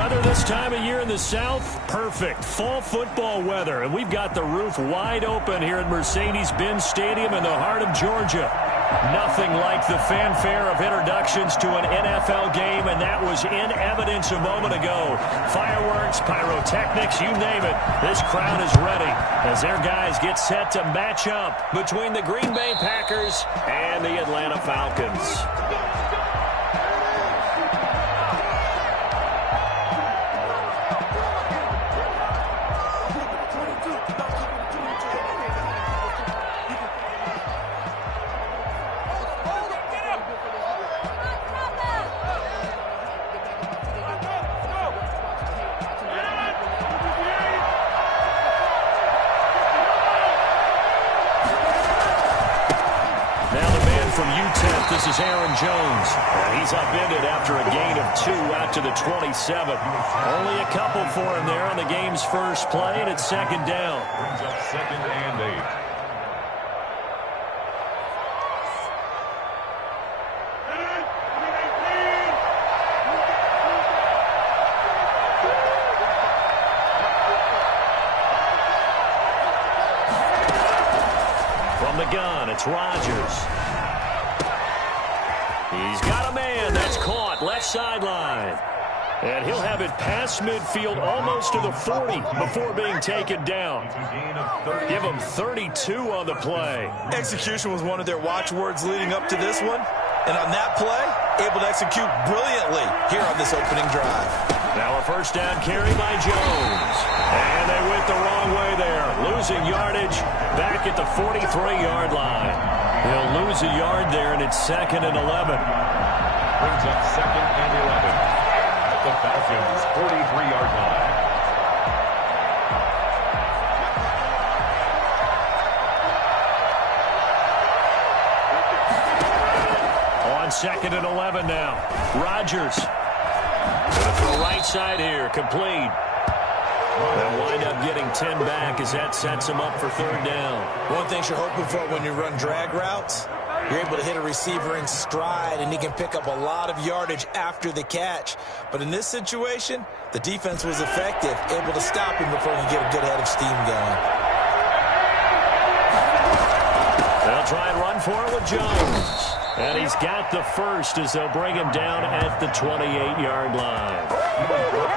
weather this time of year in the South? Perfect. Fall football weather. And we've got the roof wide open here at Mercedes-Benz Stadium in the heart of Georgia. Nothing like the fanfare of introductions to an NFL game, and that was in evidence a moment ago. Fireworks, pyrotechnics, you name it. This crowd is ready as their guys get set to match up between the Green Bay Packers and the Atlanta Falcons. This is Aaron Jones. He's upended after a gain of 2 out to the 27. Only a couple for him there on the game's first play, and it's second down. Brings up 2nd and 8. From the gun, it's Rodgers. He's got a man. That's caught. Left sideline. And he'll have it past midfield almost to the 40 before being taken down. Give him 32 on the play. Execution was one of their watchwords leading up to this one. And on that play, able to execute brilliantly here on this opening drive. Now a first down carry by Jones. And they went the wrong way there. Losing yardage back at the 43-yard line. He'll lose a yard there, and it's 2nd and 11. Brings up 2nd and 11 at the Falcons' 43-yard line. On 2nd and 11 now. Rodgers. Going to throw right side here. Complete. They'll wind up getting 10 back as that sets him up for 3rd down. One thing you're hoping for when you run drag routes, you're able to hit a receiver in stride, and he can pick up a lot of yardage after the catch. But in this situation, the defense was effective, able to stop him before he could get a good head of steam going. They'll try and run for it with Jones. And he's got the first as they'll bring him down at the 28-yard line.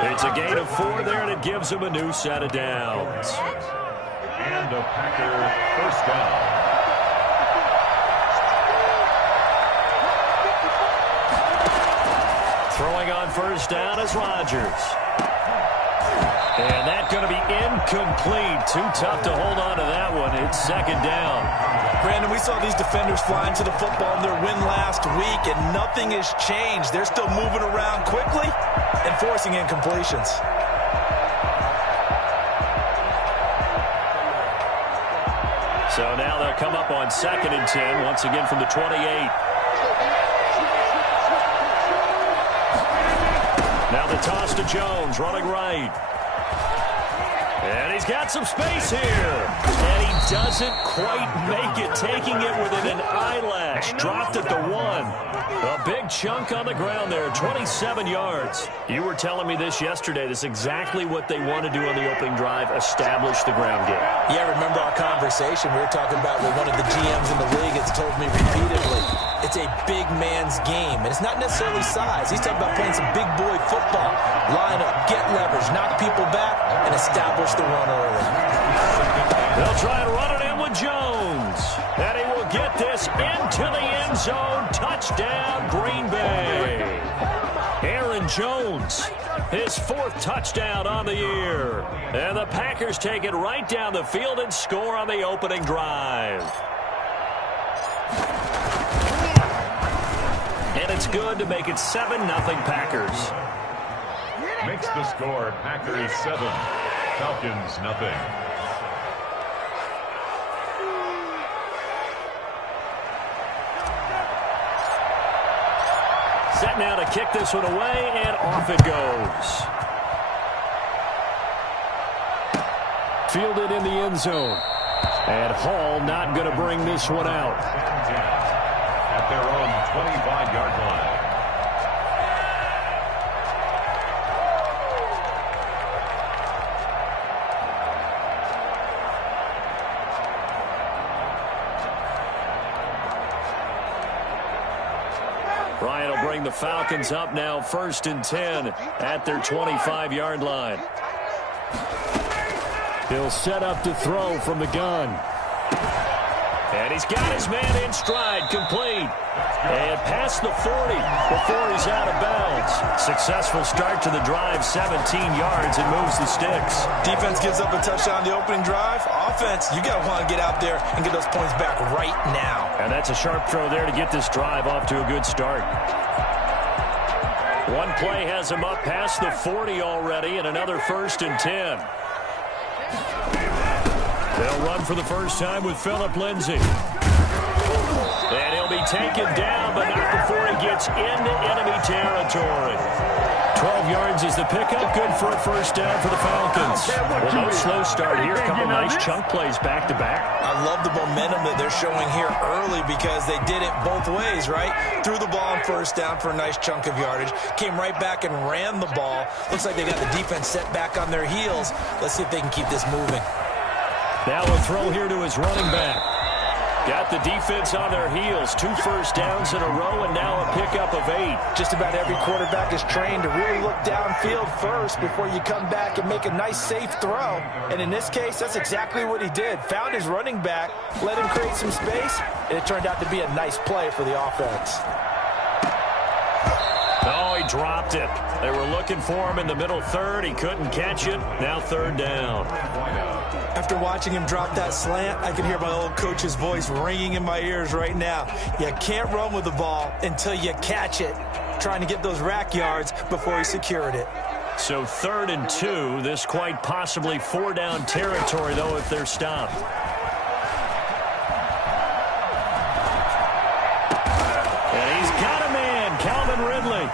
It's a gain of 4 there, and it gives him a new set of downs. And a Packer first down. Throwing on first down is Rodgers. And that's going to be incomplete. Too tough to hold on to that one. It's 2nd down. Brandon, we saw these defenders flying to the football in their win last week, and nothing has changed. They're still moving around quickly and forcing incompletions. So now they'll come up on 2nd and 10, once again from the 28. Now the toss to Jones, running right. And he's got some space here. And he doesn't quite make it, taking it within an eyelash. Dropped at the 1. A big chunk on the ground there, 27 yards. You were telling me this yesterday. This is exactly what they want to do on the opening drive, establish the ground game. Yeah, remember our conversation? We were talking about what one of the GMs in the league has told me repeatedly. It's a big man's game, and it's not necessarily size. He's talking about playing some big boy football. Line up, get leverage, knock people back, and establish the run early. They'll try and run it in with Jones. And he will get this into the end zone. Touchdown, Green Bay. Aaron Jones, his 4th touchdown on the year. And the Packers take it right down the field and score on the opening drive. And it's good to make it 7-0 Packers. Makes the score Packers 7, Falcons nothing. Set now to kick this one away, and off it goes. Fielded in the end zone. And Hall not going to bring this one out. At their own 25-yard line. bring the Falcons up now 1st and 10 at their 25-yard line. He'll set up to throw from the gun. And he's got his man in stride, complete. And past the 40 before he's out of bounds. Successful start to the drive, 17 yards, and moves the sticks. Defense gives up a touchdown the opening drive. Offense, you got to want to get out there and get those points back right now. And that's a sharp throw there to get this drive off to a good start. One play has him up past the 40 already, and another 1st and 10. They'll run for the first time with Phillip Lindsay. And he'll be taken down, but not before he gets into enemy territory. 12 yards is the pickup. Good for a first down for the Falcons. Well, no slow start here. A couple nice chunk plays back-to-back. I love the momentum that they're showing here early because they did it both ways, right? Threw the ball on first down for a nice chunk of yardage. Came right back and ran the ball. Looks like they got the defense set back on their heels. Let's see if they can keep this moving. Now a throw here to his running back. Got the defense on their heels. 2 first downs in a row, and now a pickup of 8. Just about every quarterback is trained to really look downfield first before you come back and make a nice, safe throw. And in this case, that's exactly what he did. Found his running back, let him create some space, and it turned out to be a nice play for the offense. Oh, he dropped it. They were looking for him in the middle third. He couldn't catch it. Now 3rd down. After watching him drop that slant, I can hear my old coach's voice ringing in my ears right now. You can't run with the ball until you catch it. Trying to get those rack yards before he secured it. So 3rd and 2. This quite possibly 4-down territory, though, if they're stopped. And he's got a man, Calvin Ridley.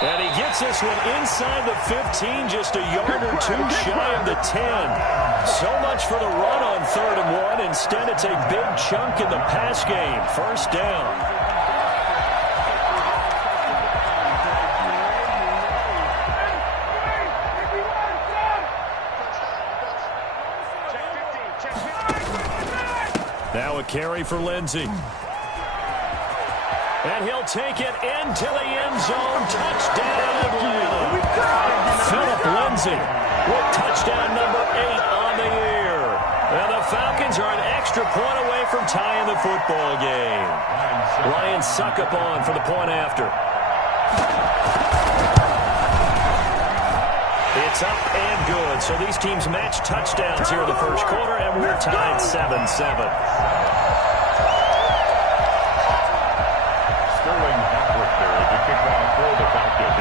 And he gets this one inside the 15, just a yard or 2 shy of the 10. So much for the run on 3rd and 1. Instead, it's a big chunk in the pass game. First down. Now a carry for Lindsay. And he'll take it into the end zone. Touchdown, Atlanta. Phillip Lindsay with touchdown number 8 on the year. And the Falcons are an extra point away from tying the football game. Ryan Succop for the point after. It's up and good. So these teams match touchdowns here in the first quarter, and we're tied 7-7.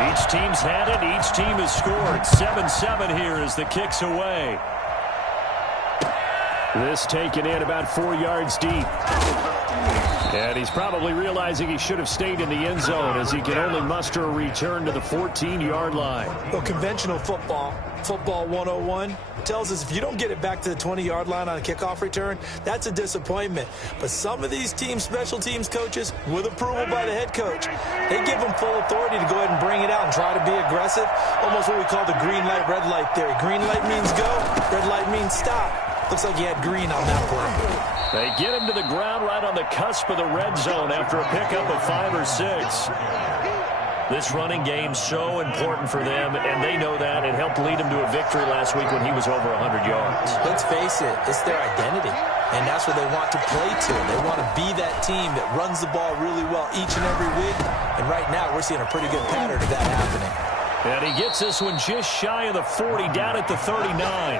Each team's had it. Each team has scored. 7-7 here as the kick's away. This taken in about 4 yards deep. And he's probably realizing he should have stayed in the end zone as he can only muster a return to the 14-yard line. Well, conventional football 101, tells us if you don't get it back to the 20-yard line on a kickoff return, that's a disappointment. But some of these teams, special teams coaches, with approval by the head coach, they give them full authority to go ahead and bring it out and try to be aggressive. Almost what we call the green light, red light theory. Green light means go, red light means stop. Looks like he had green on that play. They get him to the ground right on the cusp of the red zone after a pickup of 5 or 6. This running game so important for them, and they know that. It helped lead them to a victory last week when he was over 100 yards. Let's face it, it's their identity, and that's what they want to play to. They want to be that team that runs the ball really well each and every week, and right now we're seeing a pretty good pattern of that happening. And he gets this one just shy of the 40, down at the 39.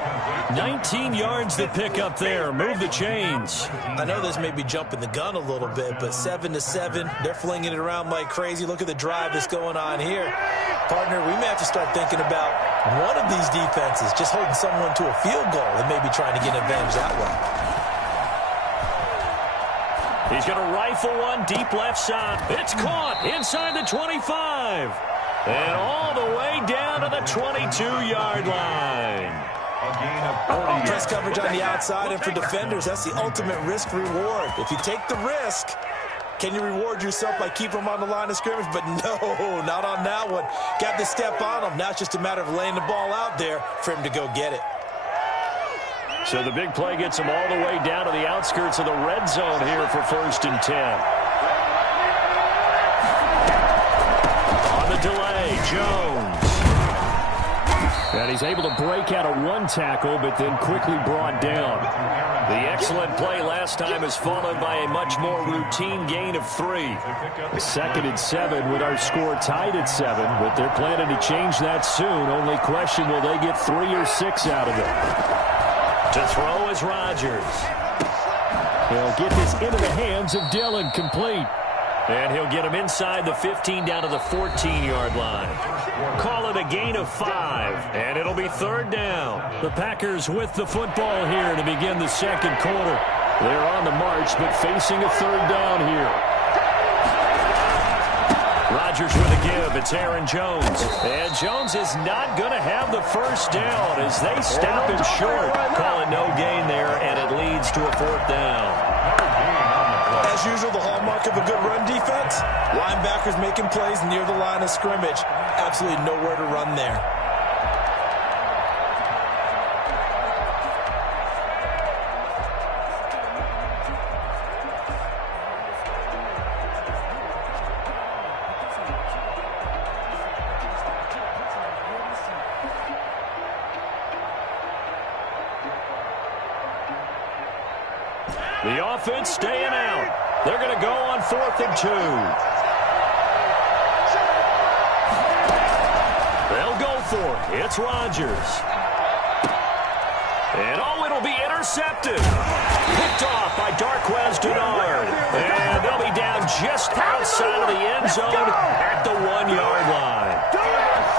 19 yards to pick up there. Move the chains. I know this may be jumping the gun a little bit, but 7-7, they're flinging it around like crazy. Look at the drive that's going on here. Partner, we may have to start thinking about one of these defenses just holding someone to a field goal and maybe trying to get an advantage that way. He's going to rifle one deep left side. It's caught inside the 25. And all the way down to the 22-yard line. Press coverage on the outside, and for defenders, that's the ultimate risk-reward. If you take the risk, can you reward yourself by keeping them on the line of scrimmage? But no, not on that one. Got to step on them. Now it's just a matter of laying the ball out there for him to go get it. So the big play gets him all the way down to the outskirts of the red zone here for 1st and 10. the delay, Jones. And he's able to break out of one tackle, but then quickly brought down. The excellent play last time is followed by a much more routine gain of 3. A 2nd and 7 with our score tied at 7, but they're planning to change that soon. Only question, will they get 3 or 6 out of it? To throw is Rodgers. He'll get this into the hands of Dillon, complete. And he'll get him inside the 15 down to the 14-yard line. Call it a gain of 5, and it'll be 3rd down. The Packers with the football here to begin the second quarter. They're on the march, but facing a 3rd down here. Rodgers with a give. It's Aaron Jones. And Jones is not going to have the first down as they stop him short. Calling no gain there, and it leads to a 4th down. As usual, the hallmark of a good run defense, linebackers making plays near the line of scrimmage. Absolutely nowhere to run there. The offense staying out. They're going to go on 4th and 2. They'll go for it. It's Rodgers. And it'll be intercepted. Picked off by Darquez Denard. And they'll be down just outside of the end zone at the 1-yard line.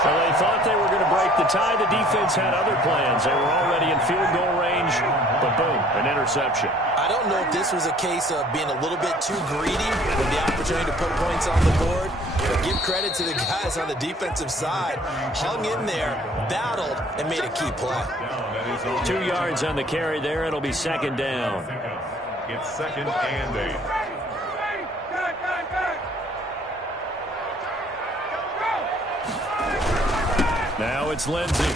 So they thought they were going to break the tie. The defense had other plans. They were already in field goal range, but boom, an interception. I don't know if this was a case of being a little bit too greedy with the opportunity to put points on the board, but give credit to the guys on the defensive side. Hung in there, battled, and made a key play. 2 yards on the carry there. It'll be 2nd down. It's 2nd and 8. Now it's Lindsey.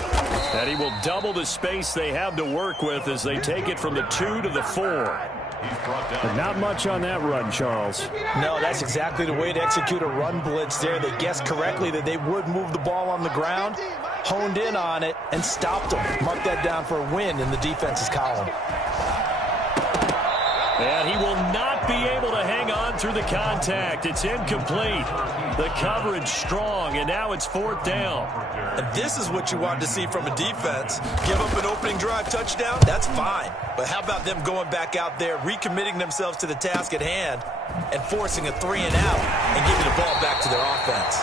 And he will double the space they have to work with as they take it from the 2 to the 4. But not much on that run, Charles. No, that's exactly the way to execute a run blitz there. They guessed correctly that they would move the ball on the ground, honed in on it, and stopped them. Mark that down for a win in the defense's column. And he will not be able to hang on through the contact. It's incomplete. The coverage strong, and now it's 4th down. And this is what you want to see from a defense. Give up an opening drive touchdown, that's fine. But how about them going back out there, recommitting themselves to the task at hand, and forcing a 3 and out, and giving the ball back to their offense.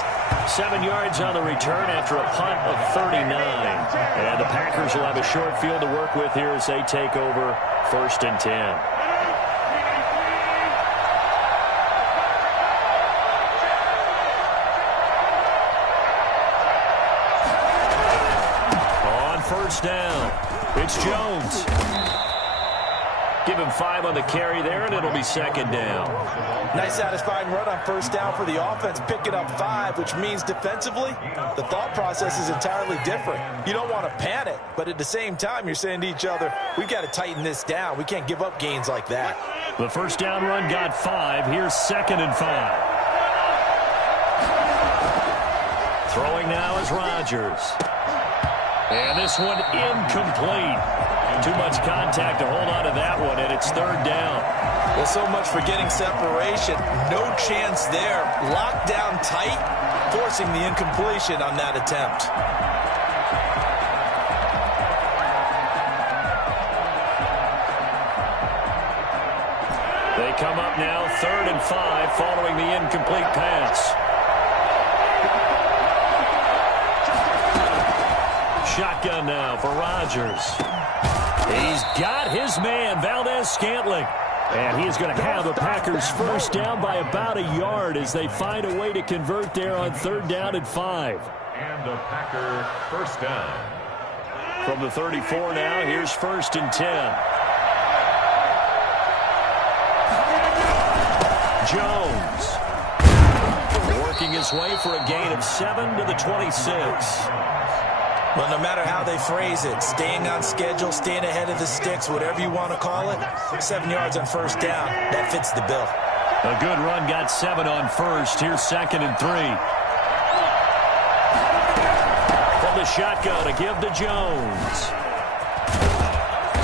7 yards on the return after a punt of 39. And the Packers will have a short field to work with here as they take over 1st and 10. First down. It's Jones. Give him 5 on the carry there, and it'll be 2nd down. Nice satisfying run on 1st down for the offense, picking up 5, which means defensively, the thought process is entirely different. You don't want to panic, but at the same time, you're saying to each other, we've got to tighten this down. We can't give up gains like that. The 1st down run got 5. Here's 2nd and 5. Throwing now is Rodgers. And this one incomplete. Too much contact to hold on to that one, and it's 3rd down. Well, so much for getting separation. No chance there. Locked down tight, forcing the incompletion on that attempt. They come up now 3rd and 5 following the incomplete pass. Shotgun now for Rodgers. He's got his man, Valdez-Scantling. And he is going to have the Packers 1st down by about a yard as they find a way to convert there on 3rd down and 5. And the Packer 1st down. From the 34 now, here's 1st and 10. Jones. Working his way for a gain of 7 to the 26. Well, no matter how they phrase it, staying on schedule, staying ahead of the sticks, whatever you want to call it, 7 yards on 1st down, that fits the bill. A good run got 7 on 1st. Here's 2nd and 3. shotgun to give to Jones.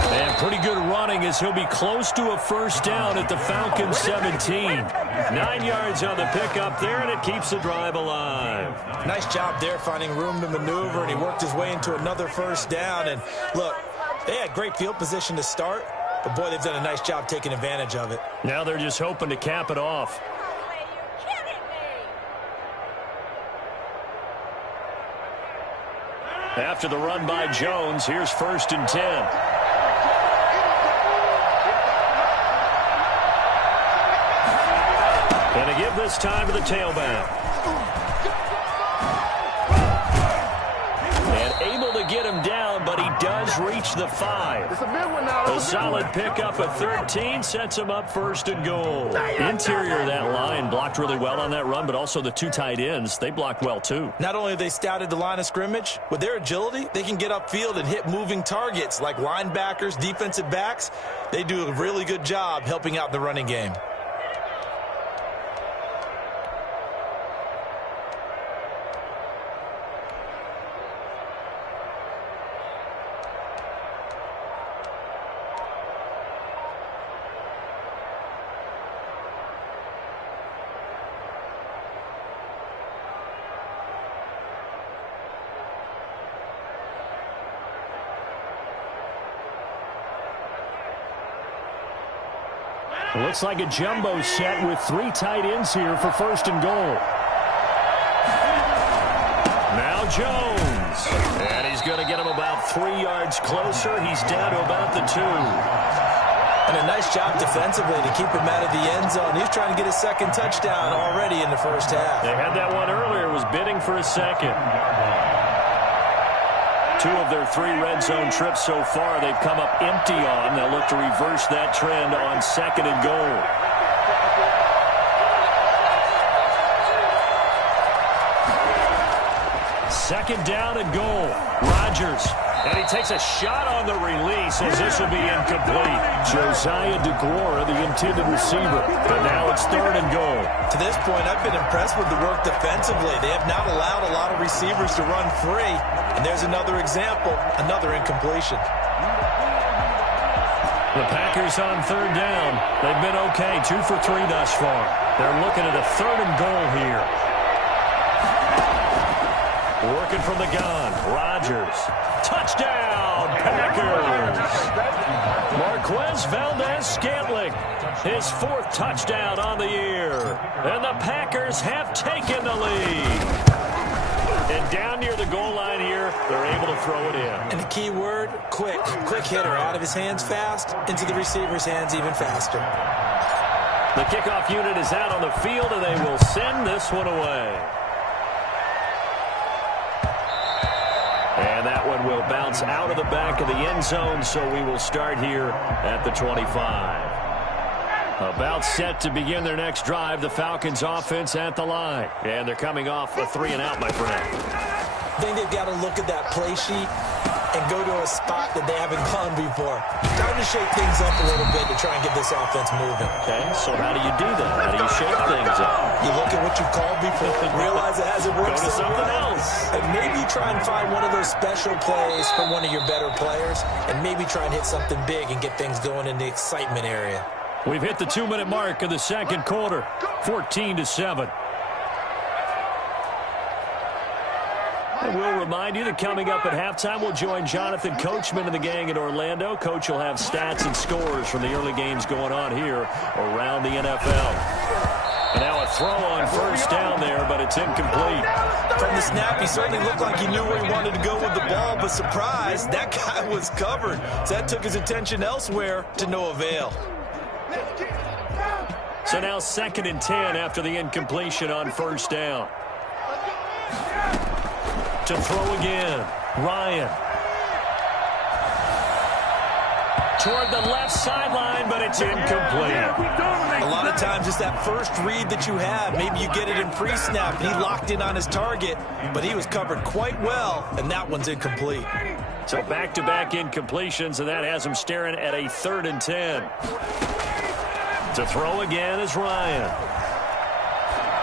And pretty good running as he'll be close to a first down at the Falcons' 17. 9 yards on the pickup there, and it keeps the drive alive. Nice job there finding room to maneuver, and he worked his way into another first down. And look, they had great field position to start, but boy, they've done a nice job taking advantage of it. Now they're just hoping to cap it off. After the run by Jones, here's 1st and 10. And to give this time to the tailback. And able to get him down, but he does reach the 5. A solid pickup at 13 sets him up 1st and goal. Interior of that line blocked really well on that run, but also the 2 tight ends, they blocked well too. Not only have they scouted the line of scrimmage, with their agility, they can get upfield and hit moving targets like linebackers, defensive backs. They do a really good job helping out the running game. Looks like a jumbo set with 3 tight ends here for 1st and goal. Now Jones. And he's going to get him about 3 yards closer. He's down to about the 2. And a nice job defensively to keep him out of the end zone. He's trying to get his 2nd touchdown already in the first half. They had that one earlier, was bidding for a 2nd. 2 of their 3 red zone trips so far they've come up empty on. They'll look to reverse that trend on 2nd and goal. Second down and goal. Rodgers. And he takes a shot on the release as this will be incomplete. Josiah DeGuara, the intended receiver. But now it's 3rd and goal. To this point, I've been impressed with the work defensively. They have not allowed a lot of receivers to run free. And there's another example, another incompletion. The Packers on 3rd down. They've been okay, 2 for 3 thus far. They're looking at a 3rd and goal here. Working from the gun, Rodgers. Touchdown, Packers! Marquez Valdez-Scantling, his 4th touchdown on the year. And the Packers have taken the lead. And down near the goal line here, they're able to throw it in. And the key word, quick. Quick hitter, out of his hands fast, into the receiver's hands even faster. The kickoff unit is out on the field, and they will send this one away. And that one will bounce out of the back of the end zone, so we will start here at the 25. About set to begin their next drive, the Falcons offense at the line. And they're coming off a 3 and out, my friend. I think they've got to look at that play sheet and go to a spot that they haven't gone before. Time to shake things up a little bit to try and get this offense moving. Okay, so how do you do that? How do you shake things up? You look at what you called before and realize it hasn't worked Go to something else. And maybe try and find one of those special plays from one of your better players, and maybe try and hit something big and get things going in the excitement area. We've hit the 2-minute mark of the second quarter, 14-7. And we'll remind you that coming up at halftime, we'll join Jonathan Coachman and the gang in Orlando. Coach will have stats and scores from the early games going on here around the NFL. And now a throw on first down there, but it's incomplete. From the snap, he certainly looked like he knew where he wanted to go with the ball, but surprise, that guy was covered. So that took his attention elsewhere to no avail. So now 2nd and 10 after the incompletion on first down. To throw again, Ryan. Toward the left sideline, but it's incomplete. A lot of times it's that first read that you have. Maybe you get it in pre-snap, and he locked in on his target, but he was covered quite well, and that one's incomplete. So back-to-back incompletions, and that has him staring at a 3rd and 10. To throw again is Ryan.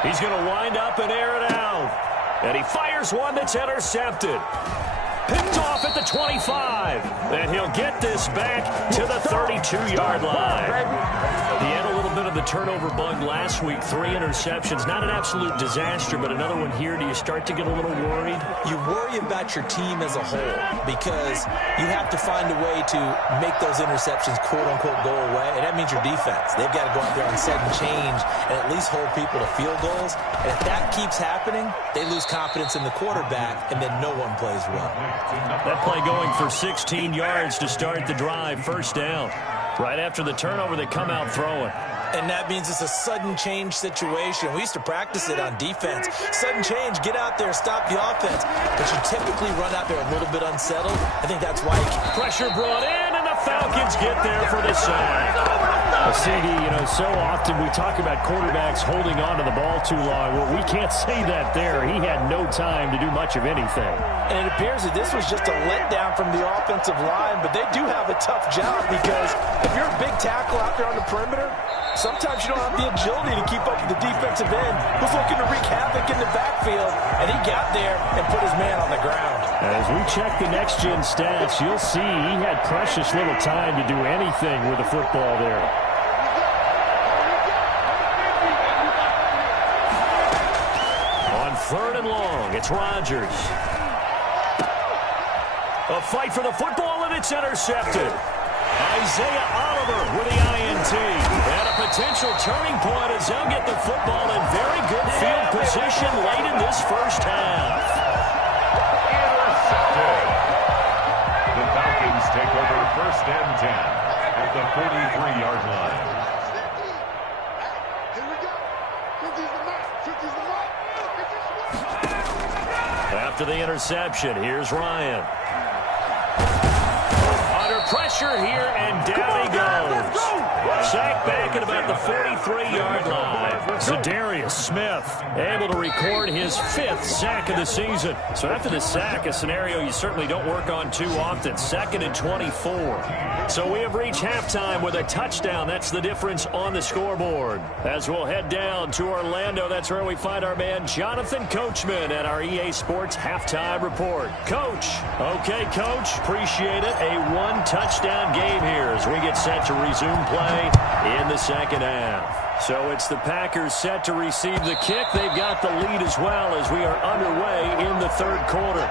He's going to wind up and air it out. And he fires one that's intercepted. Picked off at the 25. And he'll get this back to the 32-yard line. He had a little bit of the turnover bug last week. 3 interceptions. Not an absolute disaster, but another one here. Do you start to get a little worried? You worry about your team as a whole because you have to find a way to make those interceptions, quote-unquote, go away. And that means your defense. They've got to go out there and set and change and at least hold people to field goals. And if that keeps happening, they lose confidence in the quarterback, and then no one plays well. That play going for 16 yards to start the drive. First down. Right after the turnover, they come out throwing. And that means it's a sudden change situation. We used to practice it on defense. Sudden change, get out there, stop the offense. But you typically run out there a little bit unsettled. I think that's why. Pressure brought in, and the Falcons get there for the sack. CD, so often we talk about quarterbacks holding on to the ball too long. Well, we can't say that there. He had no time to do much of anything. And it appears that this was just a letdown from the offensive line, but they do have a tough job because if you're a big tackle out there on the perimeter, sometimes you don't have the agility to keep up with the defensive end who's looking to wreak havoc in the backfield, and he got there and put his man on the ground. As we check the next-gen stats, you'll see he had precious little time to do anything with the football there. On 3rd and long, it's Rodgers. A fight for the football, and it's intercepted. Isaiah Oliver with the INT. And a potential turning point as they'll get the football in very good field position late in this first half. Intercepted. The Falcons take over 1st and 10 at the 43-yard line. Here we go. 50's the mark. 50's the mark. After the interception, here's Ryan. Pressure here, and down he goes. Sacked back at about the 43-yard line. Zadarius Smith able to record his 5th sack of the season. So after the sack, a scenario you certainly don't work on too often. 2nd and 24. So we have reached halftime with a touchdown. That's the difference on the scoreboard. As we'll head down to Orlando, that's where we find our man Jonathan Coachman at our EA Sports Halftime Report. Coach. Okay, Coach. Appreciate it. A 1-touchdown game here as we get set to resume play in the second half. So it's the Packers set to receive the kick. They've got the lead as well as we are underway in the 3rd quarter.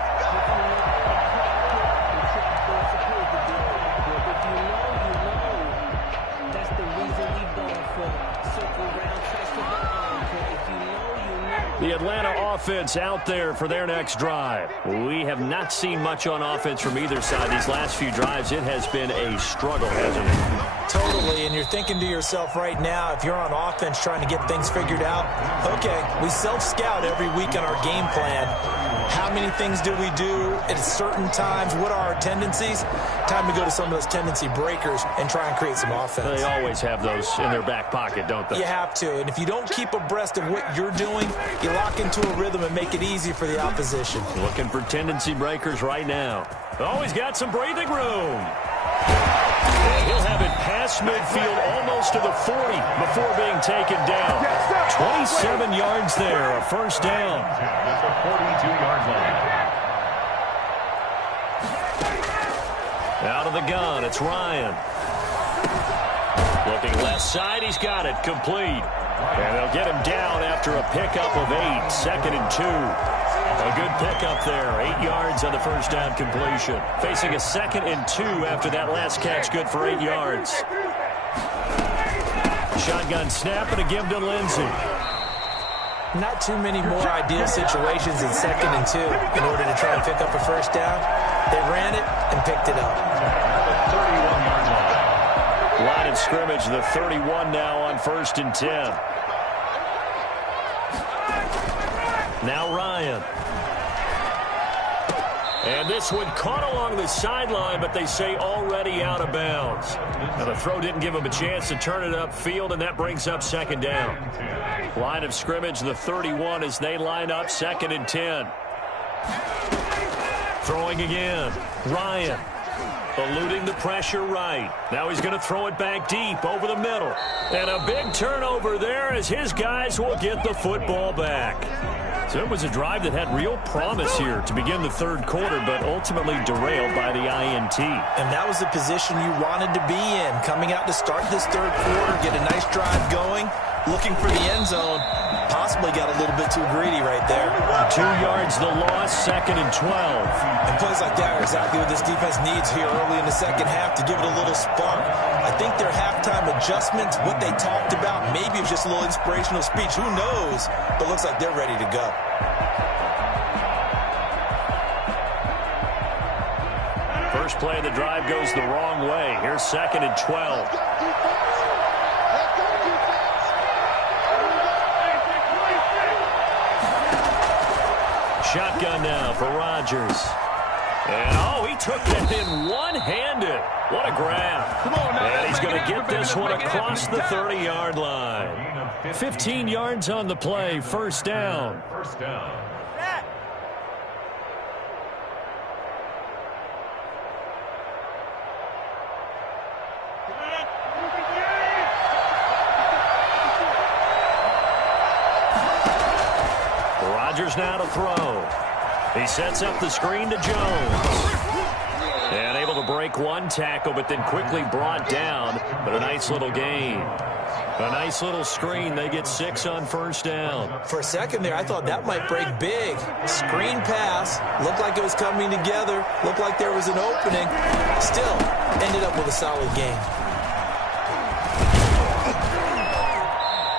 The Atlanta offense out there for their next drive. We have not seen much on offense from either side these last few drives. It has been a struggle, hasn't it? Totally, and you're thinking to yourself right now, if you're on offense trying to get things figured out, okay, we self-scout every week on our game plan. How many things do we do at certain times? What are our tendencies? Time to go to some of those tendency breakers and try and create some offense. They always have those in their back pocket, don't they? You have to, and if you don't keep abreast of what you're doing, you lock into a rhythm and make it easy for the opposition. Looking for tendency breakers right now. Always got some breathing room. He'll have it past midfield almost to the 40 before being taken down. 27 yards there, a first down. At the 42-yard line. Out of the gun, it's Ryan. Looking left side, he's got it, complete. And they'll get him down after a pickup of 8, 2nd and 2. A good pickup there, 8 yards on the first down completion. Facing a 2nd and 2 after that last catch, good for 8 yards. Shotgun snap and a give to Lindsey. Not too many more ideal situations in 2nd and 2 in order to try and pick up a first down. They ran it and picked it up. At the 31-yard line. Line of scrimmage, the 31 now on 1st and 10. Now Ryan. And this one caught along the sideline, but they say already out of bounds. Now the throw didn't give him a chance to turn it upfield, and that brings up 2nd down. Line of scrimmage, the 31 as they line up 2nd and 10. Throwing again. Ryan. Eluding the pressure right. Now he's going to throw it back deep over the middle. And a big turnover there as his guys will get the football back. So it was a drive that had real promise here to begin the third quarter, but ultimately derailed by the INT. And that was the position you wanted to be in. Coming out to start this third quarter, get a nice drive going, looking for the end zone. Possibly got a little bit too greedy right there. 2 yards the loss, 2nd and 12. And plays like that are exactly what this defense needs here early in the second half to give it a little spark. I think their halftime adjustments, what they talked about, maybe it was just a little inspirational speech. Who knows? But looks like they're ready to go. First play of the drive goes the wrong way. Here's 2nd and 12. Shotgun now for Rodgers. And, oh, he took that in one-handed. What a grab. And he's going to get this one across the 30-yard line. 15 yards on the play, first down. First down. Rodgers now to throw. He sets up the screen to Jones. And able to break one tackle, but then quickly brought down. But a nice little gain. A nice little screen. They get 6 on first down. For a second there, I thought that might break big. Screen pass. Looked like it was coming together. Looked like there was an opening. Still, ended up with a solid gain.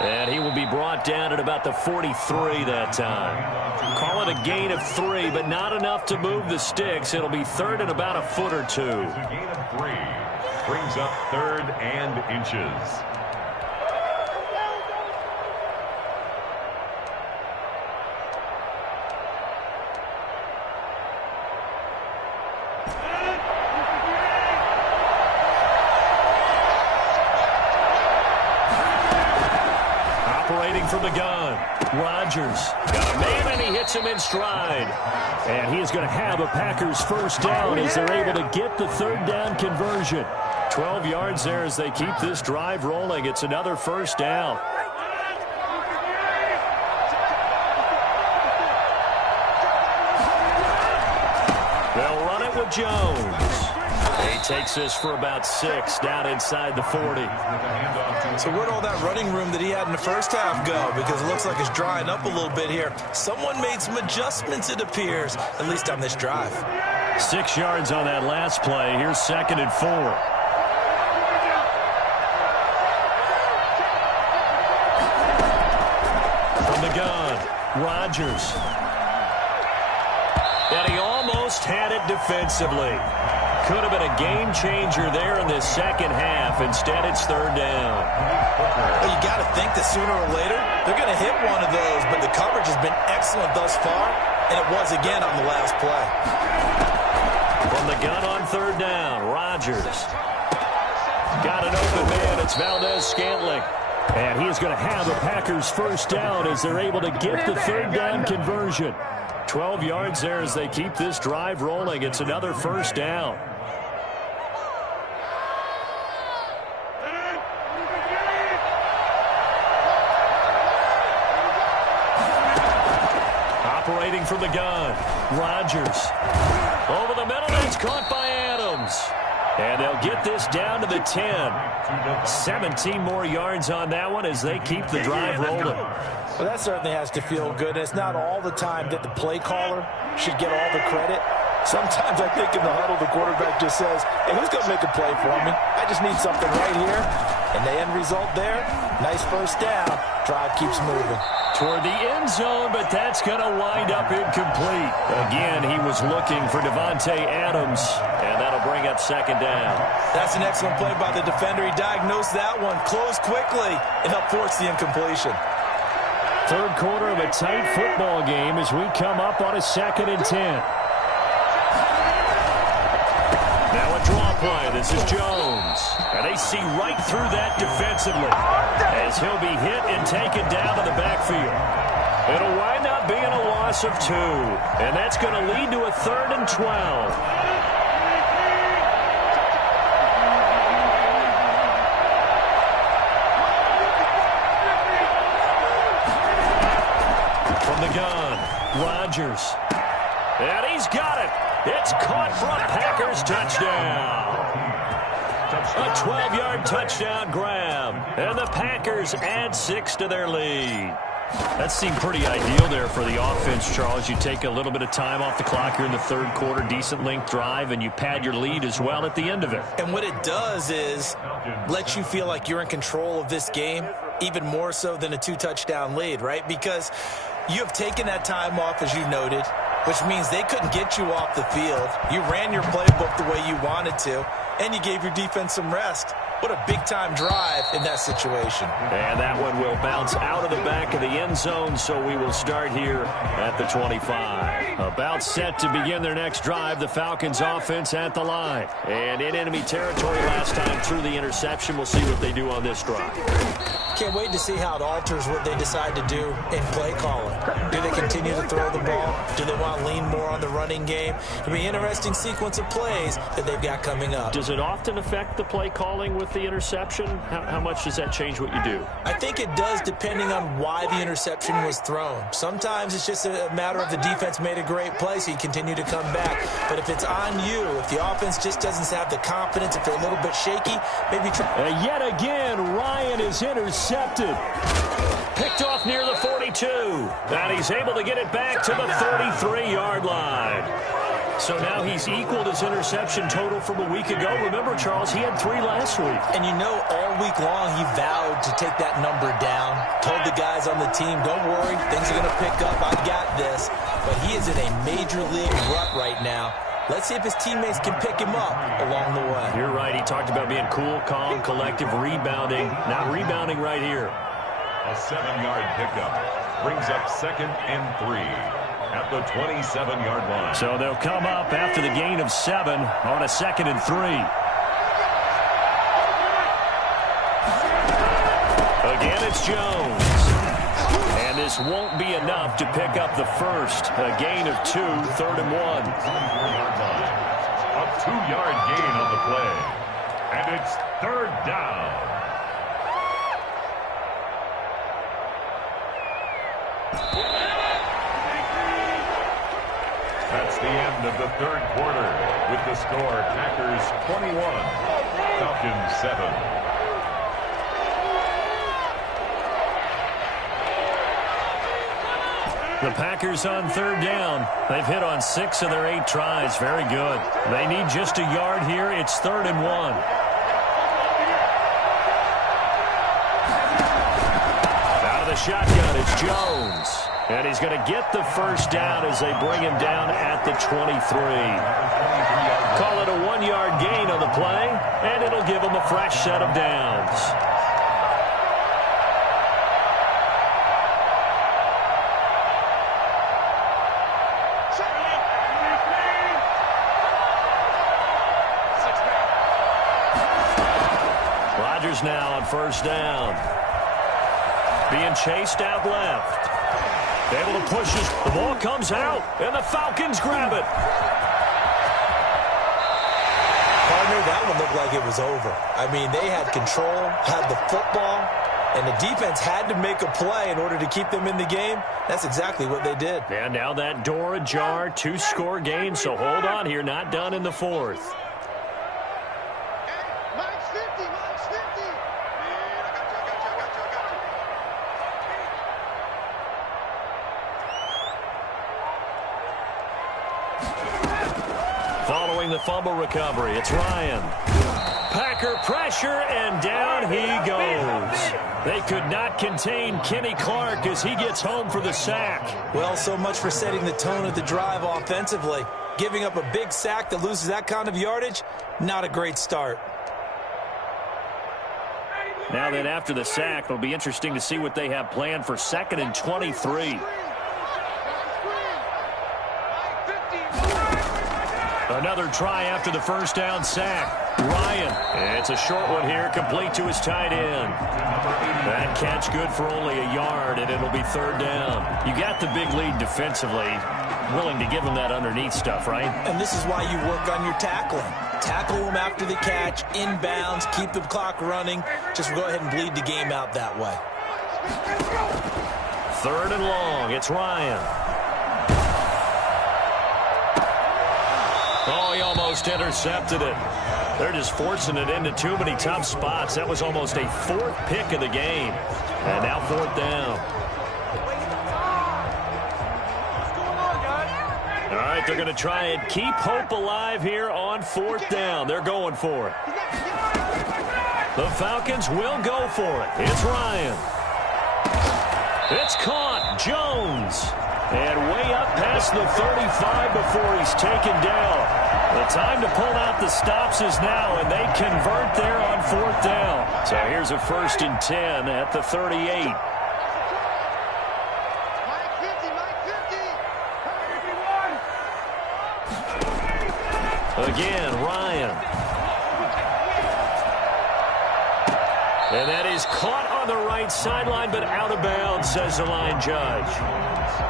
And he will be brought down at about the 43 that time. Call it a gain of 3, but not enough to move the sticks. It'll be 3rd and about a foot or 2. A gain of 3 brings up 3rd and inches. From the gun, Rodgers got a man and he hits him in stride. And he is going to have a Packers first down as they're able to get the 3rd down conversion. 12 yards there as they keep this drive rolling. It's another first down. They'll run it with Jones. He takes this for about 6 down inside the 40. So where'd all that running room that he had in the first half go? Because it looks like it's drying up a little bit here. Someone made some adjustments, it appears, at least on this drive. 6 yards on that last play. Here's 2nd and 4. From the gun, Rodgers. And he almost had it defensively. Could have been a game changer there in this second half. Instead, it's 3rd down. Well, you got to think that sooner or later they're going to hit one of those, but the coverage has been excellent thus far, and it was again on the last play. From the gun on 3rd down, Rodgers. Got an open man. It's Valdez-Scantling. And he is going to have a Packers first down as they're able to get the 3rd down conversion. 12 yards there as they keep this drive rolling. It's another first down. Operating from the gun, Rodgers. Over the middle, it's caught by Adams. And they'll get this down to the 10. 17 more yards on that one as they keep the drive rolling. Well, that certainly has to feel good. It's not all the time that the play caller should get all the credit. Sometimes I think in the huddle, the quarterback just says, hey, who's going to make a play for me? I just need something right here. And the end result there, nice first down. Drive keeps moving. Toward the end zone, but that's going to wind up incomplete. Again, he was looking for Davante Adams, and that'll bring up 2nd down. That's an excellent play by the defender. He diagnosed that one, closed quickly, and helped force the incompletion. Third quarter of a tight football game as we come up on a 2nd and 10. Now a draw play. This is Jones. And they see right through that defensively as he'll be hit and taken down to the backfield. It'll wind up being a loss of 2. And that's going to lead to a 3rd and 12. From the gun, Rodgers. And he's got it. It's caught for a Packers touchdown. A 12-yard touchdown grab. And the Packers add 6 to their lead. That seemed pretty ideal there for the offense, Charles. You take a little bit of time off the clock here in the third quarter, decent length drive, and you pad your lead as well at the end of it. And what it does is let you feel like you're in control of this game, even more so than a 2-touchdown lead, right? Because you have taken that time off, as you noted, which means they couldn't get you off the field. You ran your playbook the way you wanted to, and you gave your defense some rest. What a big-time drive in that situation. And that one will bounce out of the back of the end zone, so we will start here at the 25. About set to begin their next drive, the Falcons offense at the line. And in enemy territory last time through the interception. We'll see what they do on this drive. Can't wait to see how it alters what they decide to do in play calling. Do they continue to throw the ball? Do they want to lean more on the running game? It'll be an interesting sequence of plays that they've got coming up. Does it often affect the play calling with the interception? How much does that change what you do? I think it does, depending on why the interception was thrown. Sometimes it's just a matter of the defense made a great play, so you continue to come back. But if it's on you, if the offense just doesn't have the confidence, if they're a little bit shaky, maybe try. Yet again, Ryan is intercepted. Picked off near the 42. And he's able to get it back to the 33-yard line. So now he's equaled his interception total from a week ago. Remember, Charles, he had 3 last week. And you know, all week long he vowed to take that number down. Told the guys on the team, don't worry, things are going to pick up. I got this. But he is in a major league rut right now. Let's see if his teammates can pick him up along the way. You're right. He talked about being cool, calm, collective, rebounding. Not rebounding right here. A 7-yard pickup brings up 2nd and 3 at the 27-yard line. So they'll come up after the gain of 7 on a 2nd and 3. Again, it's Jones. And this won't be enough to pick up the first. A gain of 2, 3rd and 1. A 2-yard gain on the play. And it's 3rd down. That's the end of the third quarter. With the score, Packers 21, Falcons 7. The Packers on 3rd down. They've hit on 6 of their 8 tries. Very good. They need just a yard here. It's 3rd and 1. Out of the shotgun, it's Jones. And he's going to get the first down as they bring him down at the 23. Call it a 1-yard gain on the play, and it'll give him a fresh set of downs. Rodgers now on 1st down. Being chased out left. Able to push it. The ball comes out, and the Falcons grab it. Partner, that one looked like it was over. I mean, they had control, had the football, and the defense had to make a play in order to keep them in the game. That's exactly what they did. And now that door ajar, 2-score game, so hold on here, not done in the 4th. Following the fumble recovery, it's Ryan. Packer pressure, and down he goes. They could not contain Kenny Clark as he gets home for the sack. Well, so much for setting the tone of the drive offensively. Giving up a big sack that loses that kind of yardage, not a great start. Now then, after the sack, it'll be interesting to see what they have planned for 2nd and 23. Another try after the first down sack. Ryan, it's a short one here, complete to his tight end. That catch good for only a yard, and it'll be 3rd down. You got the big lead defensively. Willing to give him that underneath stuff, right? And this is why you work on your tackling. Tackle him after the catch, inbounds, keep the clock running. Just go ahead and bleed the game out that way. 3rd and long, it's Ryan. Oh, he almost intercepted it. They're just forcing it into too many tough spots. That was almost a fourth pick of the game. And now fourth down. All right, they're going to try and keep hope alive here on fourth down. They're going for it. The Falcons will go for it. It's Ryan. It's caught. Jones. And way up past the 35 before he's taken down. The time to pull out the stops is now, and they convert there on fourth down. So here's a 1st and 10 at the 38. Again, Ryan. And that is caught on the right sideline, but out of bounds, says the line judge.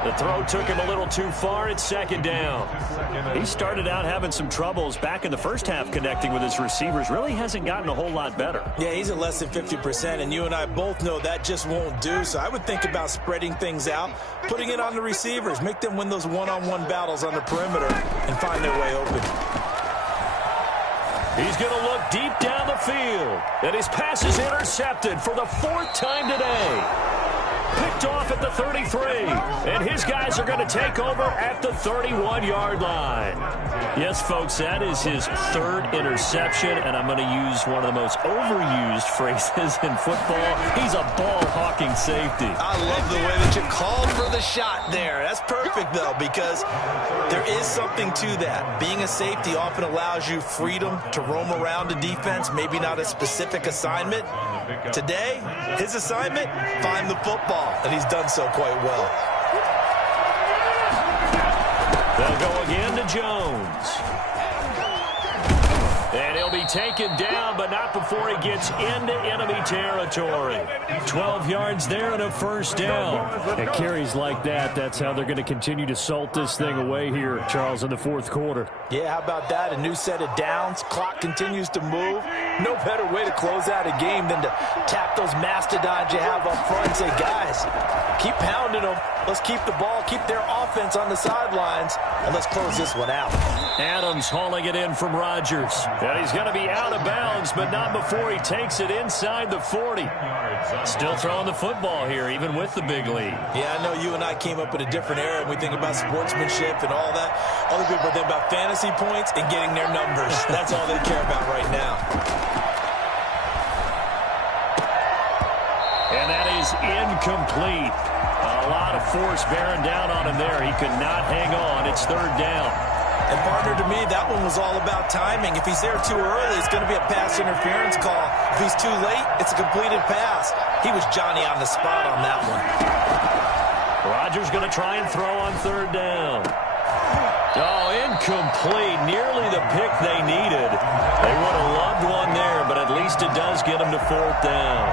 The throw took him a little too far. It's 2nd down. He started out having some troubles back in the first half connecting with his receivers. Really hasn't gotten a whole lot better. Yeah, he's at less than 50%, and you and I both know that just won't do. So I would think about spreading things out, putting it on the receivers, make them win those one-on-one battles on the perimeter, and find their way open. He's going to look deep down the field. And his pass is intercepted for the 4th time today. Picked off at the 33. And his guys are going to take over at the 31-yard line. Yes, folks, that is his 3rd interception. And I'm going to use one of the most overused phrases in football. He's a ball-hawking safety. I love the way that you called for the shot there. That's perfect, though, because there is something to that. Being a safety often allows you freedom to roam around a defense, maybe not a specific assignment. Today, his assignment, find the football, and he's done so quite well. They'll go again to Jones. And he'll be taken down, but not before he gets into enemy territory. 12 yards there and a 1st down. And carries like that, that's how they're going to continue to salt this thing away here, Charles, in the 4th quarter. Yeah, how about that? A new set of downs. Clock continues to move. No better way to close out a game than to tap those mastodons you have up front and say, guys, keep pounding them. Let's keep the ball, keep their offense on the sidelines, and let's close this one out. Adams hauling it in from Rodgers. And he's going to be out of bounds, but not before he takes it inside the 40. Still throwing the football here, even with the big lead. Yeah, I know you and I came up in a different era, and we think about sportsmanship and all that. Other people think about fantasy points and getting their numbers. That's all they care about right now. And that is incomplete. A lot of force bearing down on him there. He could not hang on. It's 3rd down. And, partner, to me, that one was all about timing. If he's there too early, it's going to be a pass interference call. If he's too late, it's a completed pass. He was Johnny on the spot on that one. Rodgers going to try and throw on 3rd down. Oh, incomplete. Nearly the pick they needed. They would have loved one there, but at least it does get them to 4th down.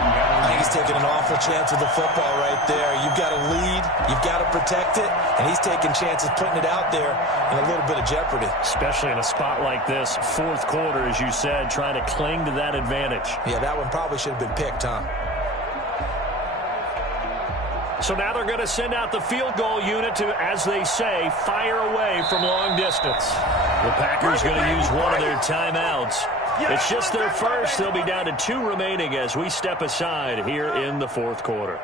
I think he's taking an awful chance with the football right there. You've got to lead, you've got to protect it, and he's taking chances putting it out there in a little bit of jeopardy. Especially in a spot like this, 4th quarter, as you said, trying to cling to that advantage. Yeah, that one probably should have been picked, huh? So now they're going to send out the field goal unit to, as they say, fire away from long distance. The Packers going to use one of their timeouts. It's just their first. They'll be down to 2 remaining as we step aside here in the 4th quarter.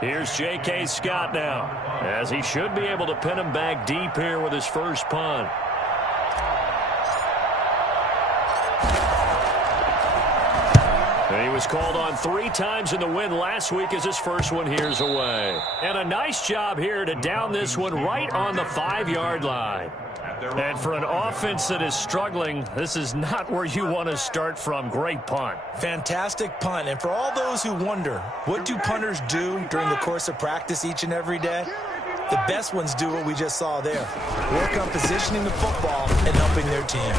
Here's J.K. Scott now, as he should be able to pin him back deep here with his first punt. And he was called on 3 times in the win last week as his first one here's away. And a nice job here to down this one right on the 5-yard line. And for an offense that is struggling, this is not where you want to start from. Great punt. Fantastic punt. And for all those who wonder, what do punters do during the course of practice each and every day? The best ones do what we just saw there. Work on positioning the football and helping their team.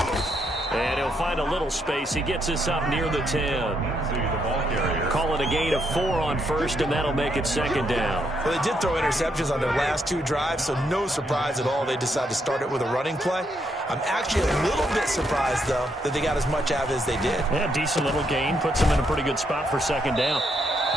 And he'll find a little space. He gets us up near the 10. Call it a gain of 4 on first, and that'll make it 2nd down. Well, they did throw interceptions on their last 2 drives, so no surprise at all they decided to start it with a running play. I'm actually a little bit surprised, though, that they got as much out of it as they did. Yeah, decent little gain. Puts them in a pretty good spot for 2nd down.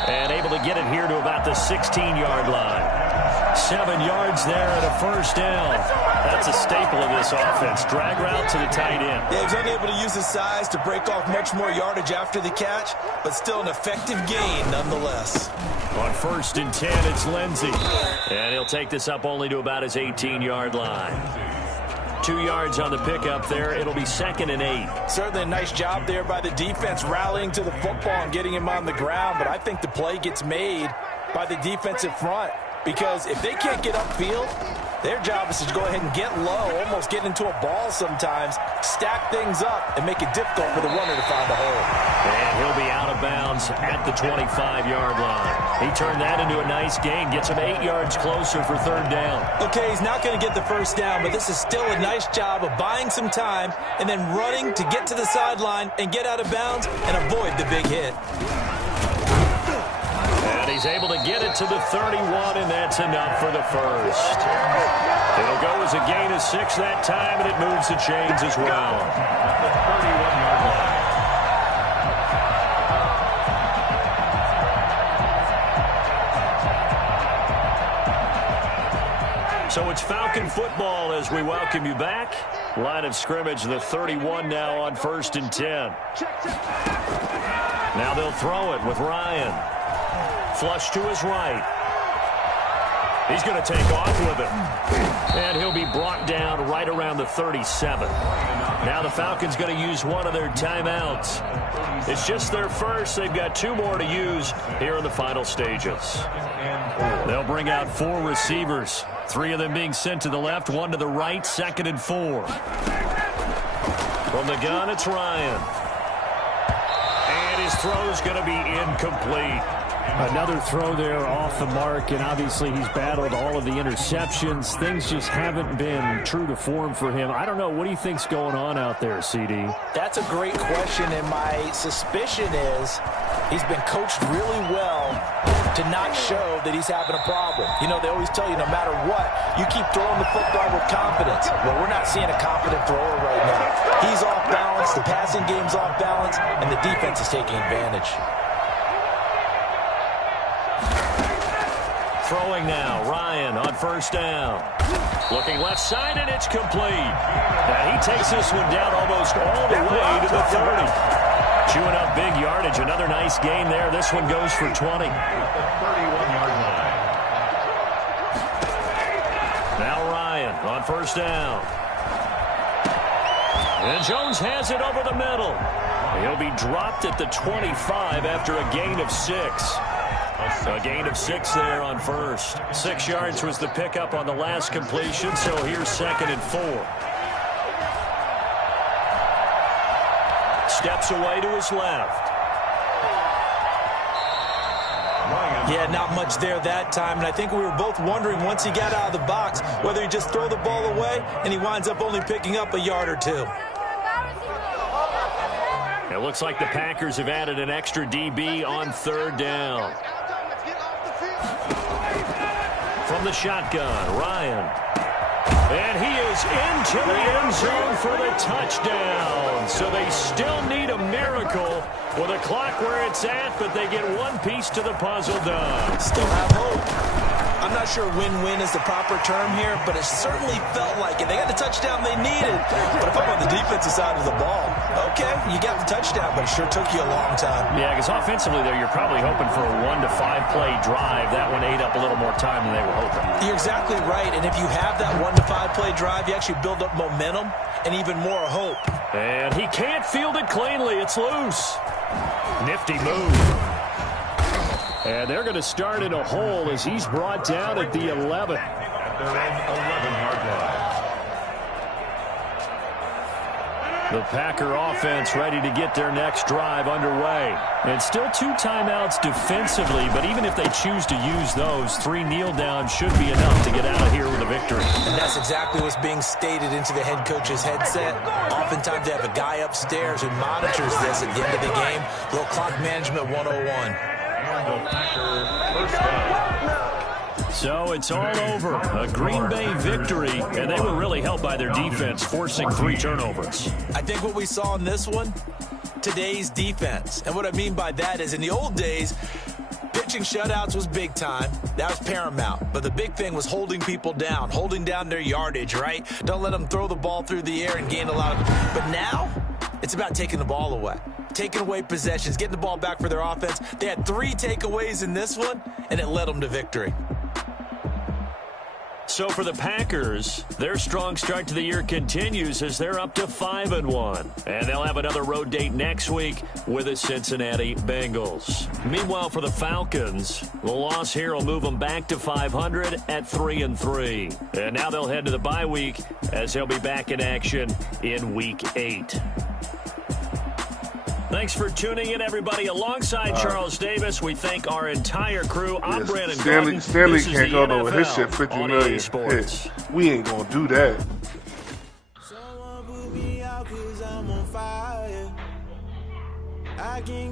And able to get it here to about the 16-yard line. 7 yards there and a 1st down. That's a staple of this offense. Drag route to the tight end. Yeah, he's unable to use his size to break off much more yardage after the catch, but still an effective gain nonetheless. On 1st and 10, it's Lindsey. And he'll take this up only to about his 18-yard line. 2 yards on the pickup there. It'll be 2nd and 8. Certainly a nice job there by the defense rallying to the football and getting him on the ground, but I think the play gets made by the defensive front because if they can't get upfield, their job is to go ahead and get low, almost get into a ball sometimes, stack things up, and make it difficult for the runner to find a hole. And he'll be out of bounds at the 25-yard line. He turned that into a nice gain, gets him 8 yards closer for 3rd down. Okay, he's not going to get the 1st down, but this is still a nice job of buying some time and then running to get to the sideline and get out of bounds and avoid the big hit. And he's able to get it to the 31, and that's enough for the 1st. It'll go as a gain of 6 that time, and it moves the chains as well. At the 31-yard line. So it's Falcon football as we welcome you back. Line of scrimmage, the 31 now on 1st and 10. Now they'll throw it with Ryan. Flush to his right. He's going to take off with it. And he'll be brought down right around the 37. Now the Falcons going to use one of their timeouts. It's just their first. They've got 2 more to use here in the final stages. They'll bring out 4 receivers. 3 of them being sent to the left, 1 to the right, 2nd and 4. From the gun, it's Ryan. And his throw's going to be incomplete. Another throw there off the mark, and obviously he's battled all of the interceptions. Things just haven't been true to form for him. I don't know. What do you think's going on out there, CD? That's a great question, and my suspicion is he's been coached really well to not show that he's having a problem. You know, they always tell you no matter what, you keep throwing the football with confidence. Well, we're not seeing a confident thrower right now. He's off balance, the passing game's off balance, and the defense is taking advantage. Throwing now, Ryan on 1st down. Looking left side, and it's complete. And he takes this one down almost all the way to the 30. Chewing up big yardage. Another nice gain there. This one goes for 20. At the 31-yard line. Now Ryan on 1st down. And Jones has it over the middle. He'll be dropped at the 25 after a gain of 6. A gain of 6 there on 1st. 6 yards was the pickup on the last completion, so here's 2nd and 4. Steps away to his left. Yeah, not much there that time, and I think we were both wondering once he got out of the box whether he'd just throw the ball away, and he winds up only picking up a yard or 2. It looks like the Packers have added an extra DB on 3rd down. From the shotgun, Ryan. And he is into the end zone for the touchdown. So they still need a miracle with a clock where it's at, but they get one piece to the puzzle done. Still have hope. I'm not sure win-win is the proper term here, but it certainly felt like it. They got the touchdown they needed. But if I'm on the defensive side of the ball, okay, you got the touchdown, but it sure took you a long time. Yeah, because offensively there, you're probably hoping for a 1 to 5 play drive. That one ate up a little more time than they were hoping. You're exactly right, and if you have that 1 to 5 play drive, you actually build up momentum and even more hope. And he can't field it cleanly. It's loose. Nifty move. And they're going to start in a hole as he's brought down at the 11. At their own 11-yard line. The Packer offense ready to get their next drive underway. And still 2 timeouts defensively, but even if they choose to use those, 3 kneel downs should be enough to get out of here with a victory. And that's exactly what's being stated into the head coach's headset. Oftentimes they have a guy upstairs who monitors this at the end of the game. Little clock management 101. The Packer 1st down. So it's all over. A Green Bay victory, and they were really helped by their defense, forcing 3 turnovers. I think what we saw in this one, today's defense. And what I mean by that is in the old days, Pitching shutouts was big time. That was paramount. But the big thing was holding people down, holding down their yardage, right? Don't let them throw the ball through the air and gain a lot of it. But now, it's about taking the ball away. Taking away possessions, getting the ball back for their offense. They had 3 takeaways in this one, and it led them to victory. So for the Packers, their strong start to the year continues as they're up to 5-1. And they'll have another road date next week with the Cincinnati Bengals. Meanwhile, for the Falcons, the loss here will move them back to 500 at 3-3. And now they'll head to the bye week as they'll be back in action in Week 8. Thanks for tuning in, everybody. Alongside Charles Davis, we thank our entire crew. I'm Brandon Gordon. Stanley can't go no with his shit, 50 million. Sports. We ain't going to do that. Someone put me out 'cause I'm on fire. I can